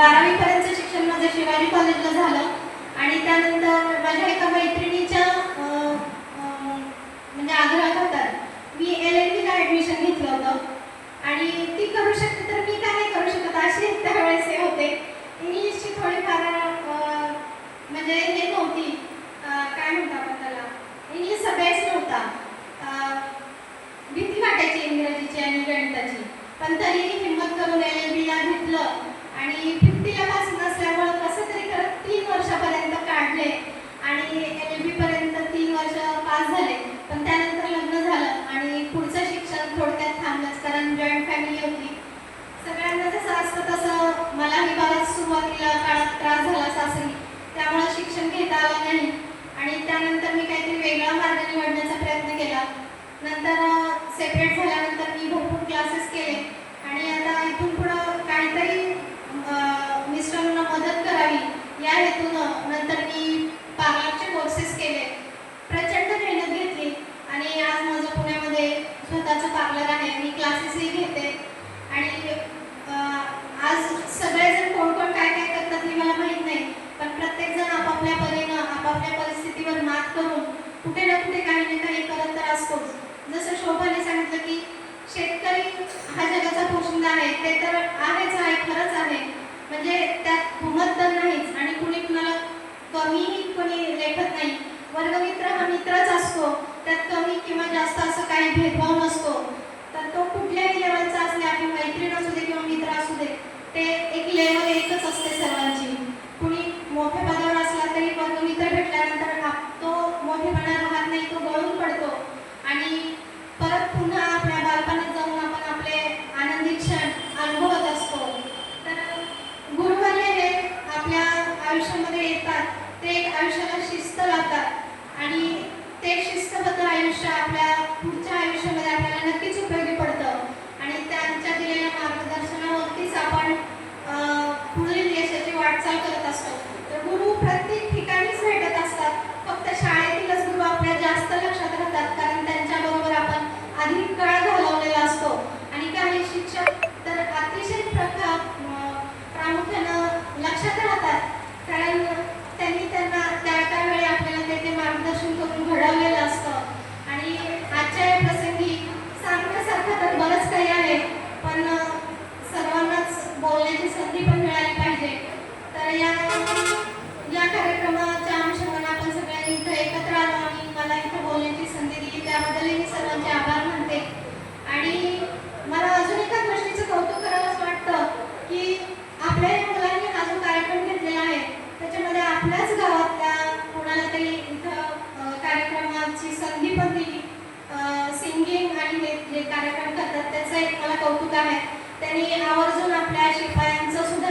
बारावीपर्यंतचं शिक्षण माझं शिवाजी कॉलेजला झालं. आणि त्यानंतर माझ्या एका मैत्रिणीच्या म्हणजे आग्रहात म्हणजे मी एल एल बीला ॲडमिशन घेतलं होतं. आणि ती करू शकते तर मी का नाही करू शकत? अशी त्यावेळेस हे होते. इंग्लिशची थोडीफार म्हणजे हे नव्हती. काय म्हणतो आपण त्याला? इंग्लिश बेस नव्हता. भीती वाटायची इंग्रजीची आणि गणिताची. पण तरी हिंमत करून एल एल बीला घेतलं आणि फिफ्टीला पास नसल्यामुळं कसं तरी करत तीन वर्षापर्यंत काढले आणि एल बी पर्यंत तीन वर्ष पास झाले. पण त्यानंतर लग्न झालं आणि पुढचं शिक्षण थोडक्यात थांबलंच कारण जॉईंट फॅमिली होती. सगळ्यांना जसं असतं तसं मलाही बराच सुरुवातीला काळात त्रास झाला सासरी. त्यामुळं शिक्षण घेता आलं नाही. आणि त्यानंतर मी काहीतरी वेगळा मार्ग निवडण्याचा प्रयत्न केला. नंतर सेपरेट झाल्यानंतर मी भरपूर क्लासेस केले आणि आता इथून पुढं काहीतरी अं, मिस्टरांना मदत करावी. या हेतूनं नंतर मी पार्लरचे कोर्सेस केले. प्रचंड मेहनत घेतली. आणि आज माझं पुण्यामध्ये स्वतःचं पार्लर आहे. मी क्लासेसही घेते. आणि आज सगळेजण कोण कोण काय काय करतात हे मला माहीत नाही. पण प्रत्येकजण आपापल्या परीनं आपापल्या परिस्थितीवर मात करून कुठे ना कुठे काही ना काही करत तर असतोच. जसं शोभाने सांगितलं की शेतकरी हा जगाचा पोशिंदा आहे. ते तर आहेच आहे खरंच आहे. म्हणजे त्यात घुमत तर नाहीच आणि कुणी कुणाला कमीही कोणी लेखत नाही. वर्गमित्र हा मित्रच असतो. त्यात कमी किंवा जास्त असं काही भेदभाव नसतो. तर तो कुठल्याही लेवलचा असले आपली मैत्रीण असू दे किंवा मित्र असू दे ते या या कार्यक्रमाच्या अनुषंगाने आपण सगळ्यांनी इथं एकत्र आलो आणि मला इथं बोलण्याची संधी दिली. त्याबद्दलही मी सर्वांचे आभार मानते. आणि मला अजून एका गोष्टीचं कौतुक करावंच वाटतं की आपल्या मुलांनी हा जो कार्यक्रम घेतलेला आहे त्याच्यामध्ये आपल्याच गावातल्या कोणाला तरी इथं कार्यक्रमाची संधी पण दिली. सिंगिंग आणि हे जे कार्यक्रम करतात त्याचं एक मला कौतुक आहे. त्यांनी आवर्जून आपल्या शिपायांचं सुद्धा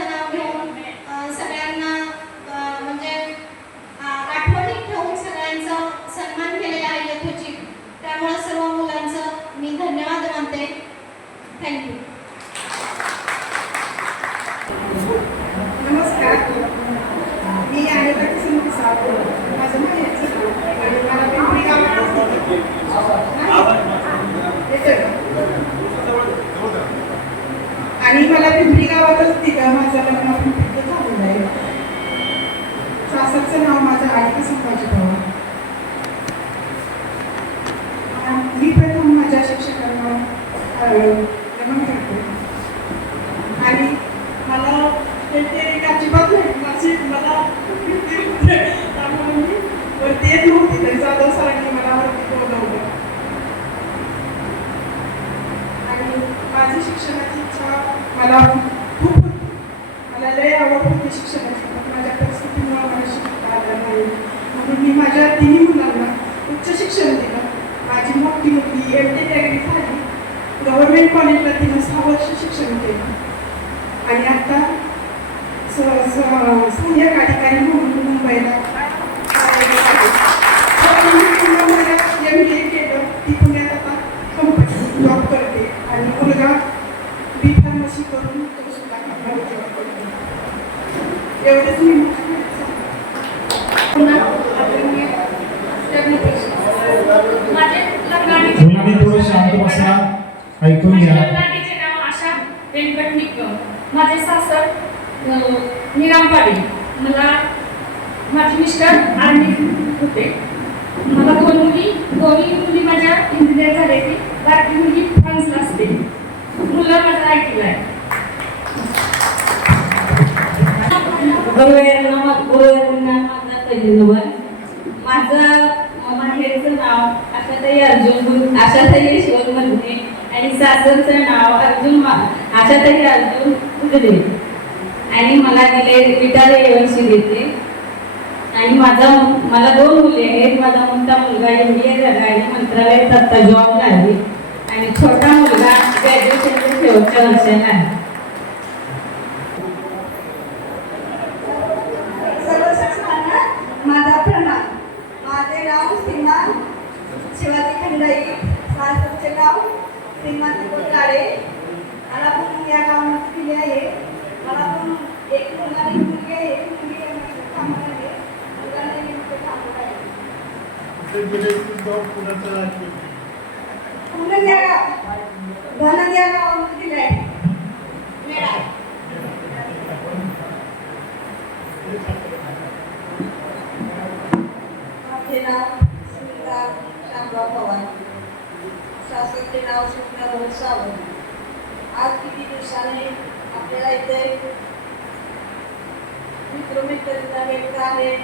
मी प्रथम माझ्या शिक्षकांना अं, नमन करते आणि मला ते ते एक अजिबात नाही माझी मला भीती होते. त्यामुळे मी वरती येत नव्हती तरी जाधव सरांनी मला वरती बोलवलं आणि माझी शिक्षणाची इच्छा मला खूप होती मला लय आवड होती शिक्षणाची पण माझ्या परिस्थितीमुळे मला शिकता आलं नाही म्हणून मी माझ्या तिन्ही मुलांना उच्च शिक्षण दिलं. माझी मोठी मुलगी एम डी ॲग्री झाली गव्हर्मेंट कॉलेजला तिनं सहा वर्ष शिक्षण केलं. आणि आता सहाय्यक अधिकारी म्हणून मुंबईला एम बी ए केलं. ती पुण्यात आता कंपनी जॉब करते. आणि मुलगा बी फार्मसी करून तो सुद्धा कंपनी जॉब करतो. एवढंच मी पुन्हा आदरणीय जगदीश. माझे लग्नाने मुलांनी थोडं शांत बसा ऐकून माझे घ्या लग्नाचे नाव आशा व्यंकट निकम माझे सासर निरामपाडी मला माझे मिस्टर आर्मी होते मला दोन मुली दोन्ही मुली माझ्या इंजिनियर झाले की बाकी मुलगी फ्रान्सला असते मुलं माझं टीला आहे गुरुवारांना मा- गुरुवारांना माझा पहिल्यांदा माझं माहेरचं नाव आशाताई अर्जुन गुरु आशाताई यशवंत मधने आणि सासरचं नाव अर्जुन मा- आशाताई अर्जुन उजले आणि मला दिले विटारे यवशी देते. आणि माझा मला दोन मुले आहेत. माझा मोठा मुलगा एम बी ए झाला आणि मंत्रालयात आता जॉब लागली आणि छोटा मुलगा ग्रॅज्युएशनच्या शेवटच्या वर्षाला आहे सर्व शासनांना माझा प्रणाम माझे नाव सीमा शिवाजी खंडाई सासरचे नाव सीमा दीपक काळे मला पण या दिली आहे. मला पण एक मुलगा एक मुलगी आहे. मुलगी कामाला आहे. मुलगा नाही मुलगा कामाला आहे. पूर्ण या गाव. धनन या गावामध्ये दिलं आहे माझे नाव सुनीता सावंत. आज किती दिवसाने आपल्याला इथे मित्रमित्रांना भेटत आहे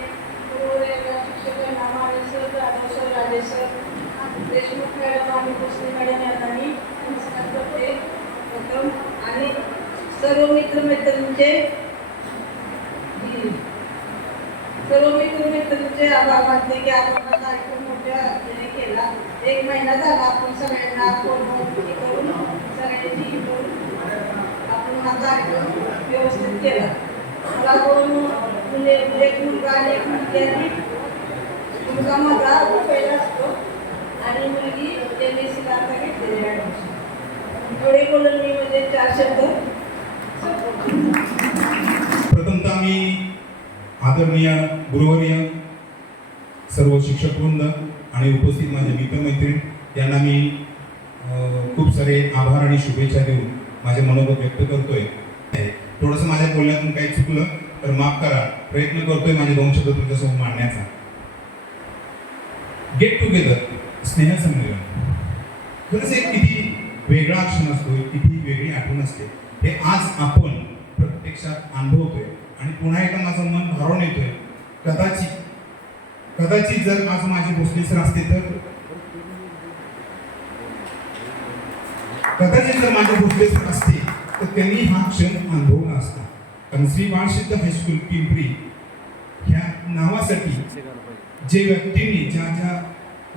शिक्षकांना Mane sir Jadhav sir Raje sir Deshmukh madam आणि कृष्णी मॅडम यांना मी नमस्कार करते. प्रथम आणि सर्व मित्रमित्रांचे सर्व मित्रमित्रांचे आभार मानते की आपण हा कार्यक्रम मोठ्या ह्याने केला. एक महिना झाला आपण सगळ्यांना फोन करून सगळ्यांची करून हा कार्यक्रम व्यवस्थित केला मला दोन मुले एक मुलगा आणि एक मुलगी आणि मुलगा माझा पहिला असतो आणि मुलगी एम एस सीला आता घेतलेली ॲडमिशन थोडे बोलून मी म्हणजे चार शब्द प्रथमतः मी आदरणीय गुरुवर्य सर्व शिक्षकवृंद आणि उपस्थित माझे मित्रमैत्रीण यांना मी खूप सारे आभार आणि शुभेच्छा देऊन माझे मनोगत व्यक्त करतोय. थोडंसं माझ्या बोलण्यातून काही चुकलं तर माफ करा. प्रयत्न करतोय माझे दोन शब्द तुमच्यासमोर मांडण्याचा. गेट टुगेदर स्नेहसंमेलन खरंच एक किती वेगळा क्षण असतो किती वेगळी आठवण असते. हे आज आपण प्रत्यक्षात अनुभवतोय आणि पुन्हा एकदा माझं मन भारून येतोय. कदाचित कदाचित जर आज माझे भोसले सर असते तर कदाचित जर माझे भोसले सर असते तर त्यांनी हा क्षण अनुभवला असता. कारण श्री बाळसिद्ध हायस्कूल पिंपरी ह्या नावासाठी जे व्यक्तींनी ज्या ज्या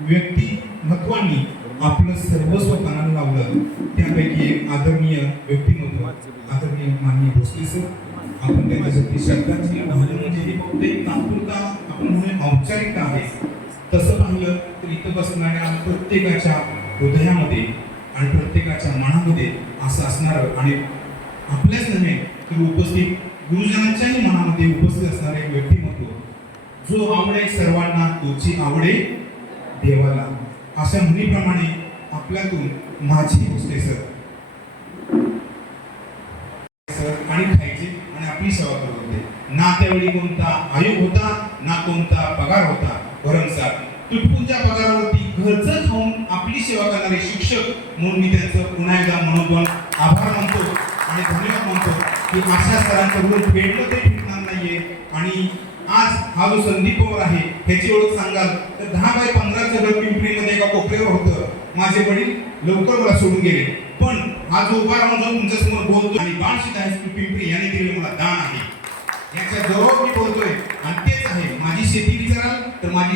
व्यक्तिमत्वांनी आपलं सर्वस्व पणाला लावलं त्यापैकी एक आदरणीय व्यक्तिमत्व आदरणीय माननीय भोसले सर. आपण त्यांच्यासाठी श्रद्धांजली वाहणं म्हणजे हे फक्त एक तात्पुरता आपण म्हणून औपचारिकता आहे. तसं पाहिलं तर इथं बसणाऱ्या प्रत्येकाच्या हृदयामध्ये आणि प्रत्येकाच्या मनामध्ये असं असणारं आणि आपल्याच नव्हे तर उपस्थित गुरुजनांच्याही मनामध्ये उपस्थित असणारे एक व्यक्तिमत्व जो आवडे सर्वांना तोची आवडे देवाला. अशा म्हणीप्रमाणे आपल्यातून माझी भोसले सर. सर आणि खायचे आणि आपली सेवा करत होते ना त्यावेळी कोणता आयोग होता ना कोणता पगार होता. भरमसार तुटपुंच्या पगारावरती घरचं खाऊन आपली सेवा करणारे शिक्षक म्हणून मी त्यांचं पुन्हा एकदा मनोबल आभार मानतो आणि धन्यवाद मानतो की अशा सरांकडून भेटलं फेडलं ते फिटणार नाहीये. आणि आज हा जो संदीप पवार आहे ह्याची ओळख सांगाल तर दहा बाय पंधराचं घर पिंपरीमध्ये एका कोपऱ्यावर होतं. माझे वडील लवकर मला सोडून गेले. पण हा जो उभा राहून जाऊन तुमच्यासमोर बोलतो आणि बाळशीत हायस्कूल पिंपरी याने दिलेलं मला दान आहे. याच्या जवळ मी बोलतोय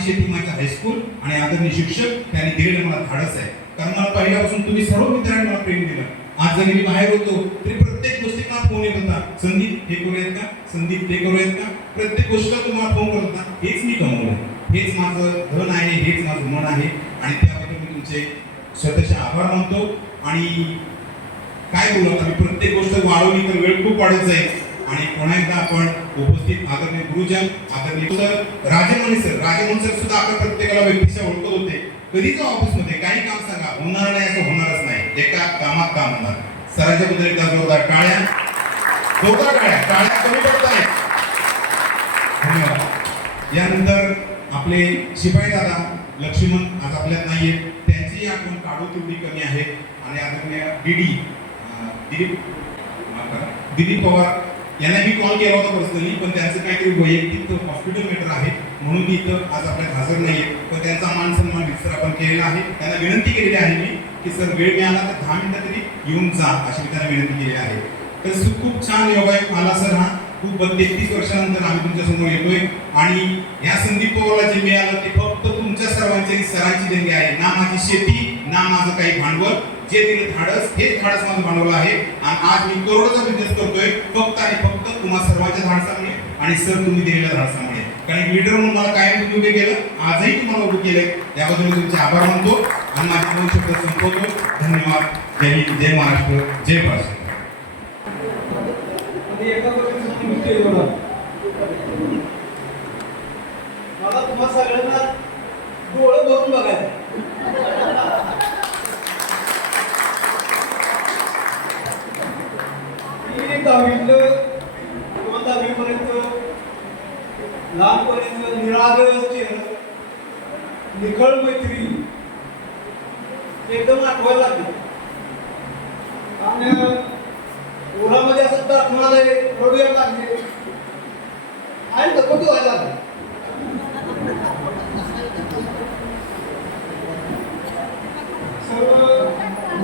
तर माझी शेती माझं हायस्कूल आणि आदरणीय शिक्षक त्यांनी दिलेलं मला धाडस आहे. कारण मला पहिल्यापासून तुम्ही सर्व मित्रांनी मला प्रेम दिलं. आज जरी मी बाहेर होतो तरी प्रत्येक गोष्टीला फोन येत होता. संदीप हे करूयात का? संदीप ते करूयात का? प्रत्येक गोष्टीला तुम्हाला फोन करत होता. हेच मी कमवलं. हेच माझं धन आहे हेच माझं मन आहे. आणि त्याबद्दल मी तुमचे स्वतःचे आभार मानतो. आणि काय बोलू आता मी? प्रत्येक गोष्ट वाढवली तर वेळ खूप वाढत जाईल. आणि पुन्हा एकदा आपण उपस्थित आदरणीय गुरुजन आदरणीय sir Rajmani sir Rajmani sir सुद्धा आपण प्रत्येकाला व्यक्तीच्या ओळखत होते. कधी ऑफिस ऑफिसमध्ये काही काम सांगा होणार नाही असं होणारच नाही. एका कामात काम होणार. सरांच्या बद्दल एकदा जोरदार टाळ्या? जोरदार काळ्या टाळ्या कमी पडतायत धन्यवाद. यानंतर आपले शिपाई दादा लक्ष्मण आज आपल्यात नाही आहेत त्यांची आपण काढू तेवढी कमी आहे. आणि आदरणीय डीडी दिलीप दिलीप पवार यांना मी कॉल केला होता पर्सनली पण त्यांचं काहीतरी वैयक्तिक हॉस्पिटल मॅटर आहे. म्हणून मी इथं आज आपल्यात हजर नाहीये. पण त्यांचा मान सन्मान सर आपण केलेला आहे. त्यांना विनंती केलेली आहे मी की सर वेळ मिळाला तर दहा मिनिटं तरी येऊन जा अशी मी त्यांना विनंती केलेली आहे. तर खूप छान योगायोग आला सर हा. खूप तेहतीस वर्षानंतर आम्ही तुमच्यासमोर येतोय. आणि या संदीप पवारला जे मिळालं ते फक्त सर्वांची आणि सरांची देणगी आहे. ना माझी शेती ना माझं काही भांडवल. जे दिलं धाडस हेच धाडस माझं भांडवल आहे. आणि आज मी करोडोचा बिझनेस करतोय फक्त आणि फक्त तुम्हा सर्वांच्या धाडसामुळे आणि सर तुम्ही दिलेल्या धाडसामुळे. कारण लिडर म्हणून मला कायम उभे केलं आजही तुम्हाला उभे केलंय. त्याबद्दल मी तुमचे आभार मानतो आणि माझे दोन शब्द संपवतो. धन्यवाद. जय हिंद जय महाराष्ट्र जय महाराष्ट्र. मला तुम्हा सगळ्यांना डोळं भरून बघायचं. मी दहावीतलं किंवा दहावीपर्यंत लहानपर्यंत निरागस चेहरा निखळ मैत्री एकदम आठवायला लागली. आणि ओढामध्ये असं दाखवणार आहे रडूया लागले. आणि दखोटी व्हायला लागले.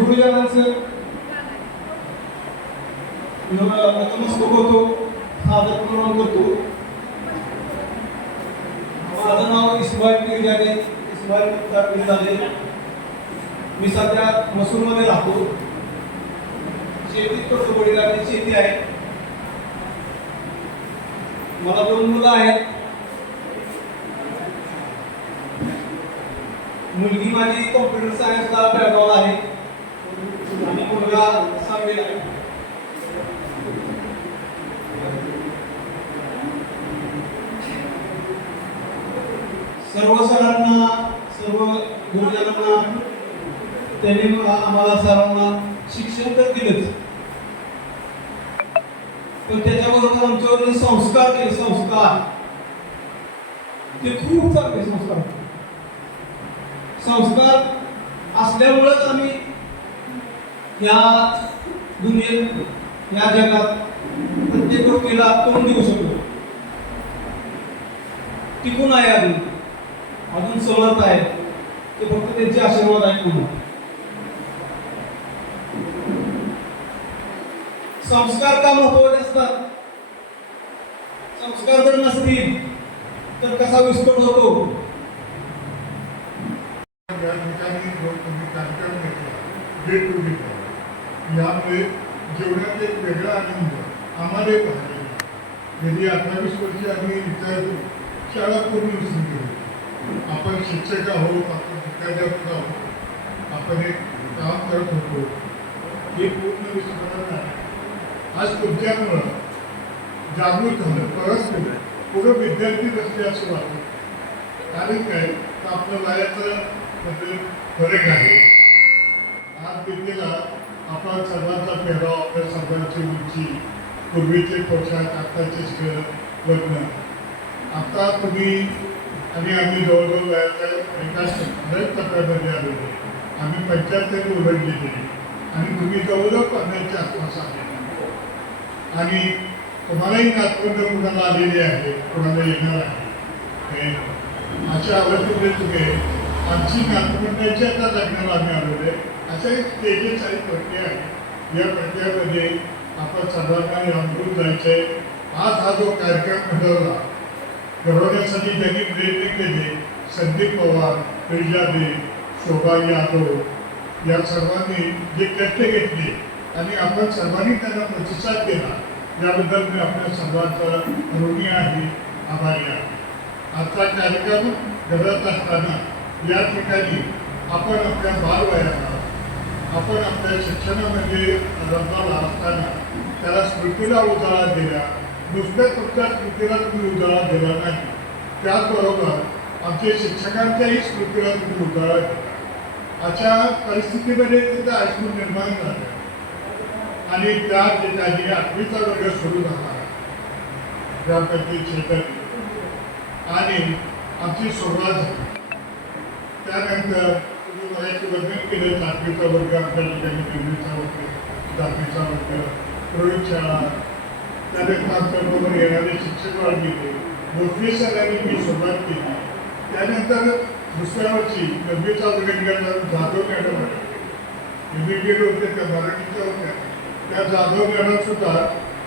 गुरुजनांचं नतमस्तक होतो सादर प्रणाम करतो माझं नाव इस्माईल मिर्जाने इस्माईल मुख्तार मिर्जाने मी सध्या मसूरमध्ये राहतो शेतीत करतो वडिलांची शेती आहे मला दोन मुलं आहेत मुलगी माझी कॉम्प्युटर सायन्सला बेळगावला आहे मुलगा सहावीला सर्व सरांना सर्व गुरुजनांना त्यांनी आम्हाला सर्वांना शिक्षण तर दिलंच. पण त्याच्याबरोबर आमच्यावर संस्कार केले संस्कार. ते खूप चांगले संस्कार. संस्कार असल्यामुळेच आम्ही या दुनियेत या जगात प्रत्येक गोष्टीला तोंड देऊ शकतो. टिकून आहे अजून. अजून समर्थ आहे. ते फक्त त्यांचे आशीर्वाद आहेत म्हणून. संस्कार का महत्त्वाचे असतात? संस्कार जर नसतील तर कसा विस्फोट होतो? या ठिकाणी जो तुम्ही कार्यक्रम घेतला गेट टुगेदर यामुळे जेवणात एक वेगळा आनंद आम्हाला पाहिजे गेली अठ्ठावीस वर्षी आम्ही विचारतो शाळा पूर्ण विसरून गेलो आपण शिक्षक आहोत आपण विद्यार्थी आहोत आपण एक काम करत होतो. हे पूर्ण विसरणार नाही. आज तुमच्यामुळं जागृत झालं परस्पर पुढं विद्यार्थी नसले असं वाटतं. कारण काय? तर आपलं वयाचं म्हणजे फरक आहे. आज विद्येला आपला सर्वांचा पेहराव आपल्या सर्वांची उंची पूर्वीचे पोशाख आत्ताचे खेळ लग्न. आता तुम्ही आणि आम्ही जवळजवळ वयाच्या एकाच बऱ्याच टप्प्यामध्ये आलेलो आम्ही पंच्याहत्तर उघडलेली आणि तुम्ही जवळजवळ पन्नासच्या आसपास आलेले आणि तुम्हालाही नातवंड कुणाला आलेली आहे कुणाला येणार आहे हे अशा अवस्थेमध्ये तुम्ही आमची नातवंडाची आता लग्नाला आम्ही आलेलो आहे. अशा एक काही प्रक्रिया आहे या प्रक्रियामध्ये आपण सर्वांना यामधून जायचं आहे आज हा जो कार्यक्रम घडवला घडवण्यासाठी ज्यांनी प्रयत्न केले. संदीप पवार पेजादे शोभा यादव या सर्वांनी जे कष्ट घेतले आणि आपण सर्वांनी त्यांना प्रतिसाद दिला याबद्दल मी आपल्या सर्वांचा ऋणी आहे आभारी आहे. आजचा कार्यक्रम घडत असताना या ठिकाणी आपण आपल्या बालवयाला आपण आपल्या शिक्षणामध्ये रमणाला असताना त्याला स्मृतीला उजाळा दिला नुसत्या कुठल्या स्मृतीला तुम्ही उजाळा दिला नाही. त्याचबरोबर आमच्या शिक्षकांच्याही स्मृतीला तुम्ही उजाळा दिला. अशा परिस्थितीमध्ये तिथं ऐकून निर्माण झालं. आणि त्या ठिकाणी आठवीचा वर्ग सुरू झाला. त्यापैकी शेतकरी आणि आमची सुरुवात झाली. त्यानंतर वयाची मगाशी वर्णन केलं आठवीचा वर्ग आमच्या ठिकाणी पहिलीचा वर्ग दहावीचा वर्ग प्रयोगशाळा त्यानंतर येणारे शिक्षक वाढले मोठे सगळ्यांनी मी सुरुवात केली त्यानंतर दुसऱ्या वर्षी गंभीरचा वर्ग निघाला जाधव मॅडम इमिडिएट होते त्या मराठीच्या होत्या त्या जाधव मॅडम सुद्धा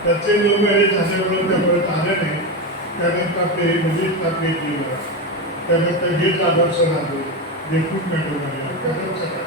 त्याचे लव्ह मॅरेज झाल्यामुळे त्या परत आले नाही त्यानंतर ते मुलीच टाकले केलं त्यानंतर हे जाधव सर आले Deshmukh madam Thank you.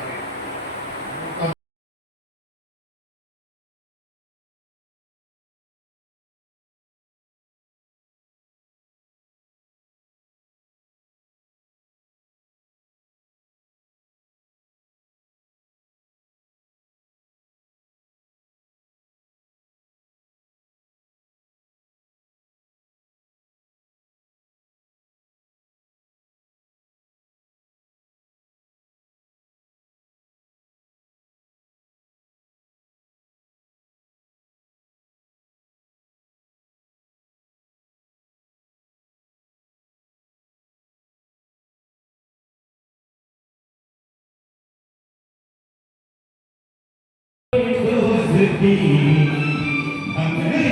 be.